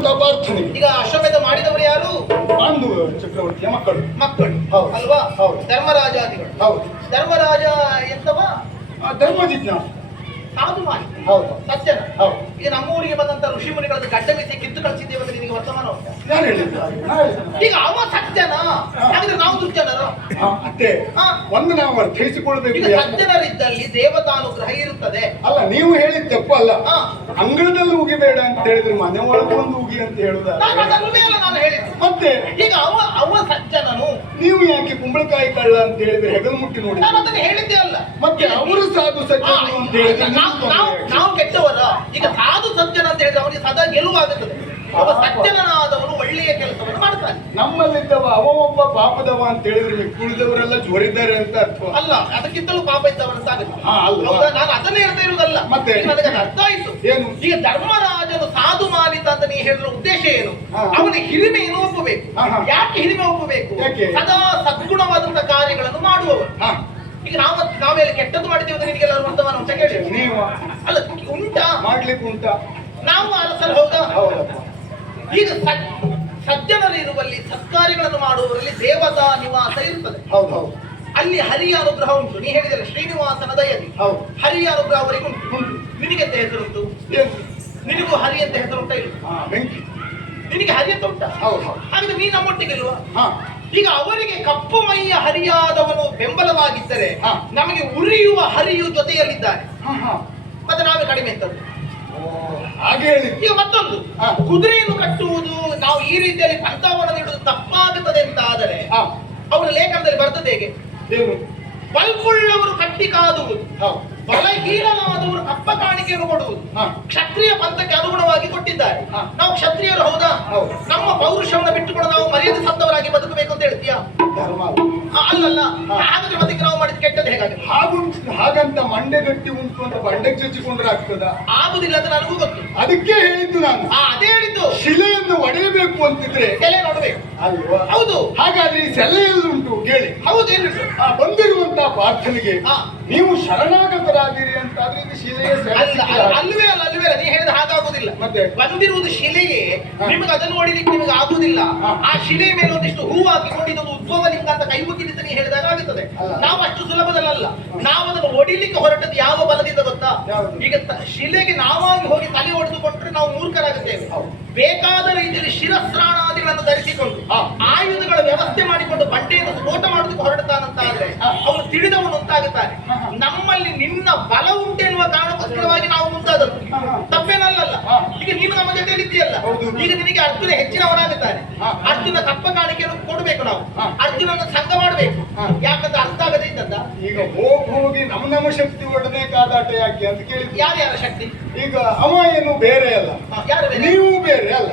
ಸಜ್ಜನರಾಗುವಂತ ಪ್ರಾರ್ಥನೆ. ಈಗ ಅಶ್ವಮೇಧ ಮಾಡಿದವರು ಯಾರು? ಪಾಂಡು ಚಕ್ರವರ್ತಿಯ ಮಕ್ಕಳು. ಮಕ್ಕಳು. ಹೌದು. ಅಲ್ವಾ? ಹೌದು. ಧರ್ಮರಾಜಾದಿಗಳು. ಹೌದು. ಧರ್ಮರಾಜ ಎಂತವ? ಆ, ಧರ್ಮ ಜಿಜ್ಞಾಸ ಸಾಧು ಮಾಡಿ ಹೌದು. ಸತ್ಯನ. ಹೌದು. ಈಗ ನಮ್ಮ ಊರಿಗೆ ಬಂದಂತ ಋಷಿ ಮುನಿಗಳನ್ನು ಗಡ್ಡ ಮೀಸೆ ಕಿತ್ತು ಕಳಿಸಿದ್ದೇವೆ ಅಂತ ನಿನಗೆ ವರ್ತಮಾನ ಉಂಟಾ ಯಾರು ಹೇಳಿದ್ದು. ಈಗ ಅವ ಸತ್ಯನ? ಹಾಗಾದ್ರೆ ನಾವು ಅತ್ತೆ. ಒಂದು ನಾವು ಅರ್ಥೈಸಿಕೊಳ್ಬೇಕು? ಸಜ್ಜನರಿದ್ದಲ್ಲಿ ದೇವತಾನುಗ್ರಹ ಇರುತ್ತದೆ. ಅಲ್ಲ ನೀವು ಹೇಳಿದ ತಪ್ಪಲ್ಲ ಹಾ. ಅಂಗಳದಲ್ಲಿ ಉಗಿಬೇಡ ಅಂತ ಹೇಳಿದ್ರೆ ಮನೆ ಒಳಗೆ ಒಂದು ಉಗಿ ಅಂತ ಹೇಳುದ ನಾನು ಹೇಳಿದ್ದು. ಮತ್ತೆ? ಈಗ ಅವ ಅವ ಸಜ್ಜನನು. ನೀವು ಯಾಕೆ ಕುಂಬಳಕಾಯಿ ಕಳ್ಳ ಅಂತ ಹೇಳಿದ್ರೆ ಹೆಗಲು ಮುಟ್ಟಿ ನೋಡಿ? ನಾನು ಅದನ್ನ ಹೇಳಿದ್ದೆ ಅಲ್ಲ. ಮತ್ತೆ ಅವರು ಸಾಧು ಹಾ, ಸಜ್ಜನರು ಅಂತ ಹೇಳಿದ್ರೆ ನಾವು ಕೆಟ್ಟವರ. ಈಗ ಸಾಧು ಸಜ್ಜನ ಅಂತ ಹೇಳಿದ್ರೆ ಅವನಿಗೆ ಸದಾ ಗೆಲುವಾಗುತ್ತದೆ. ಒಬ್ಬ ಸಜ್ಜನನಾದವನು ಒಳ್ಳೆಯ ಕೆಲಸವನ್ನು ಮಾಡ್ತಾನೆ. ನಮ್ಮಲ್ಲಿದ್ದವ ಅವ ಒಬ್ಬ ಪಾಪದವ ಅಂತ ಹೇಳಿದ್ರೆ ಮಿಕ್ಕುಳಿದವರೆಲ್ಲ ಜೋರಿದ್ದಾರೆ ಅಂತ ಅರ್ಥ. ಅಲ್ಲ ಅದಕ್ಕಿಂತಲೂ ಪಾಪ ಇದ್ದವನ ಸಾಧ್ಯ ಹಾ, ಅಲ್ವಾ? ಹೌದಾ? ನಾನು ಅದನ್ನೇ ಇರದೇ ಇರುವುದಲ್ಲ. ಮತ್ತೆ? ನನಗೆ ಅದು ಅರ್ಥ ಆಯ್ತು. ಏನು? ಈಗ ಧರ್ಮರಾಜನು ಸಾಧು ಮಾಲಿತ ಅಂತ ನೀ ಹೇಳಿದ ಉದ್ದೇಶ ಏನು? ಹಾ. ಅವನ ಹಿರಿಮೆಯನ್ನು ಒಪ್ಪಬೇಕು. ಹಾ, ಹಾ. ಯಾಕೆ ಹಿರಿಮೆ ಒಪ್ಪಬೇಕು? ಯಾಕೆ? ಸದಾ ಸದ್ಗುಣವಾದಂತಹ ಕಾರ್ಯಗಳನ್ನು ಮಾಡುವವರು ಹಾ. ಈಗ ನಾವು ನಾವೆಲ್ಲ ಕೆಟ್ಟದ್ದು ಮಾಡಿದ್ದೇವೆ ಅಂತ ನಿನಗೆಲ್ಲ ಅಂತ ಕೇಳಿ ನೀವು? ಅಲ್ಲ ಉಂಟಾ. ಮಾಡ್ಲಿಕ್ಕೆ ಉಂಟಾ ನಾವು ಅರಸರು ಹೌದಾ ಹೌದಪ್ಪ. ಈಗ ಸಜ್ಜನರಿರುವಲ್ಲಿ ಸಜ್ಜನರು ಇರುವಲ್ಲಿ ಸತ್ಕಾರ್ಯಗಳನ್ನು ಮಾಡುವವರಲ್ಲಿ ದೇವತಾ ನಿವಾಸ ಇರುತ್ತದೆ ಹೌದು ಹೌದು. ಅಲ್ಲಿ ಹರಿಯ ಅನುಗ್ರಹ ಉಂಟು. ನೀ ಹೇಳಿದರೆ ಶ್ರೀನಿವಾಸನ ದಯದಿ ಹೌದು. ಹರಿಯ ಅನುಗ್ರಹ ಅವರಿಗೆ ಉಂಟು. ಉಂಟು. ನಿನಗೆ ಎಂತ ಹೆಸರುಂಟು ನಿನಗೂ ಹರಿ ಅಂತ ಹೆಸರುಂಟ ಇಲ್ಲ ನಿನಗೆ ಹರಿ ಅಂತ ಉಂಟ? ಹೌದು ಹೌದು. ಹಾಗಾದ್ರೆ ನೀ ನಮ್ಮೊಟ್ಟಿಗೆ ಇಲ್ವಾ? ಹಾ. ಈಗ ಅವರಿಗೆ ಕಪ್ಪು ಮೈಯ ಹರಿಯಾದವನು ಬೆಂಬಲವಾಗಿದ್ದರೆ ಹಾ. ನಮಗೆ ಉರಿಯುವ ಹರಿಯು ಜೊತೆಯಲ್ಲಿದ್ದಾರೆ ಹಾ ಹಾ. ಮತ್ತೆ ನಾವೇ ಕಡಿಮೆ ಓ, ಹಾಗೆ ಈಗ ಮತ್ತೊಂದು. ಕುದುರೆಯನ್ನು ಕಟ್ಟುವುದು ನಾವು ಈ ರೀತಿಯಲ್ಲಿ ಪಂಥವನ್ನು ನೀಡುವುದು ತಪ್ಪಾಗುತ್ತದೆ ಅಂತ ಆದರೆ ಅವರ ಲೇಖನದಲ್ಲಿ ಬರ್ತದೆ ಹೇಗೆ? ಬಲ್ಕುಳ್ಳವರು ಕಟ್ಟಿ ಕಾದುವುದು. ಬಲಹೀನವಾದವರು ಅಪ್ಪ ಕಾಣಿಕೆಯನ್ನು ಕೊಡುವುದು. ಹಾ. ಕ್ಷತ್ರಿಯ ಪಂಥಕ್ಕೆ ಅನುಗುಣವಾಗಿ ಕೊಟ್ಟಿದ್ದಾರೆ. ನಾವು ಕ್ಷತ್ರಿಯರು ಹೌದಾ? ಹೌದು. ನಮ್ಮ ಪೌರುಷವನ್ನು ಬಿಟ್ಟುಕೊಂಡು ನಾವು ಮರ್ಯಾದೆ ಸತ್ತವರಾಗಿ ಬದುಕಬೇಕು ಅಂತ ಹೇಳ್ತೀಯಾ? ಅಲ್ಲಲ್ಲ. ಹಾಗಾದ್ರೆ ಮತ್ತೆ ಕೆಟ್ಟದ್ದು ಹಾಗುಂಟು ಹಾಗಂತ ಮಂಡೆ ಗಟ್ಟಿ ಉಂಟು ಅಂತ ಬಂಡೆಗೆ ಚಚ್ಚಿಕೊಂಡ್ರೆ ಆಗ್ತದ? ಆಗುದಿಲ್ಲ ಅಂತ ನನಗೂ ಗೊತ್ತು. ಅದಕ್ಕೆ ಹೇಳಿದ್ದು ನಾನು. ಆ, ಅದೇ ಹೇಳಿದ್ದು. ಶಿಲೆಯನ್ನು ಒಡೆಯಬೇಕು ಅಂತಿದ್ರೆ ಎಲೆ ನೋಡಬೇಕು. ಅಲ್ವಾ? ಹೌದು. ಹಾಗಾದ್ರೆ ಈ ಸೆಲೆ ಎಲ್ಲುಂಟು ಕೇಳಿ. ಹೌದು ಏನು ಆ ಬಂದಿರುವಂತಹ ಪ್ರಾರ್ಥನೆಗೆ ಹಾ. ನೀವು ಶರಣಾಗತರಾಗಿರಿ ಅಂತಾದ್ರೆ ಇದು ಶಿಲೆಯ ಸೆಲೆ ಅಲ್ಲ ಸಿಕ್ಕಿದ ಅಲ್ಲ, ಹಾಗೆ. ಅಲ್ವೇ ಅಲ್ಲ ಅಲ್ವೇ ಅಲ್ಲ. ನೀ ಹೇಳಿದ ಹಾಗಾಗುದಿಲ್ಲ ಮತ್ತೆ? ಬಂದಿರುವುದು ಶಿಲೆಯೇ ಹಾ. ನಿಮಗೆ ಅದನ್ನು ನೋಡಿಲಿಕ್ಕೆ ನಿಮಗೆ ಆಗುದಿಲ್ಲ. ಹಾ. ಆ ಶಿಲೆ ಮೇಲೆ ಒಂದಿಷ್ಟು ಹೂ ಹಾಕಿಕೊಂಡು ಇದೊಂದು ಉದ್ಭವ ಲಿಂಗ ಅಂತ ಕೈ ಅಲ್ಲ. ನಾವು ಅಷ್ಟು ಸುಲಭದಲ್ಲ ನಾವು ಅದನ್ನು ಹೊಡಿಲಿಕ್ಕೆ ಹೊರಟದ್ದು ಯಾವ ಬಲದಿಂದ ಗೊತ್ತಾ ಈಗ ಶಿಲೆಗೆ ನಾವಾಗಿ ಹೋಗಿ ತಲೆ ಹೊಡೆದುಕೊಂಡ್ರೆ ನಾವು ಮೂರ್ಖರಾಗುತ್ತೇವೆ ಬೇಕಾದ ರೀತಿಯಲ್ಲಿ ಶಿರಸ್ತ್ರಾಣಾದಿಗಳನ್ನು ಧರಿಸಿಕೊಂಡು. ಆಯುಧಗಳ ವ್ಯವಸ್ಥೆ ಮಾಡಿಕೊಂಡು ಬಂಡೆಯನ್ನು ಸ್ಫೋಟ ಮಾಡೋದಕ್ಕೆ ಹೊರಡುತ್ತಾನಂತ ಆದ್ರೆ ಹಾ. ಅವನು ತಿಳಿದವನು ಅಂತಾಗುತ್ತಾನೆ ಹಾ. ನಮ್ಮಲ್ಲಿ ನಿನ್ನ ಬಲ ಉಂಟೆನ್ನುವ ಕಾರಣಕ್ಕೋಸ್ಕರವಾಗಿ ನಾವು ಮುಂದಾದದ್ದು. ತಪ್ಪೇನಲ್ಲ. ಈಗ ನೀನು ನಮ್ಮ ಜೊತೆ ಇದ್ದೀಯಲ್ಲ ಈಗ ನಿನಗೆ ಅರ್ಜುನ ಹೆಚ್ಚಿನವನಾಗುತ್ತಾನೆ. ಅರ್ಜುನ ಕಪ್ಪ ಕಾಣಿಕೆಯನ್ನು ಕೊಡಬೇಕು ನಾವು ಹಾ. ಅರ್ಜುನನ ಸಂಘ ಮಾಡಬೇಕು ಹಾ. ಯಾಕಂತ ಅರ್ಥ ಆಗದೆ ಇದ್ದದ್ದ ಈಗ ಹೋಗಿ ಹೋಗಿ ನಮ್ಮ ನಮ್ಮ ಶಕ್ತಿ ಒಡನೆ ಕಾದಾಟ ಯಾಕೆ ಅಂತ ಕೇಳಿದ್ರು. ಯಾರ್ಯಾರ ಶಕ್ತಿ? ಈಗ ಅವ ಏನು ಬೇರೆ ಅಲ್ಲ? ನೀವು ಬೇರೆ ಅಲ್ಲ.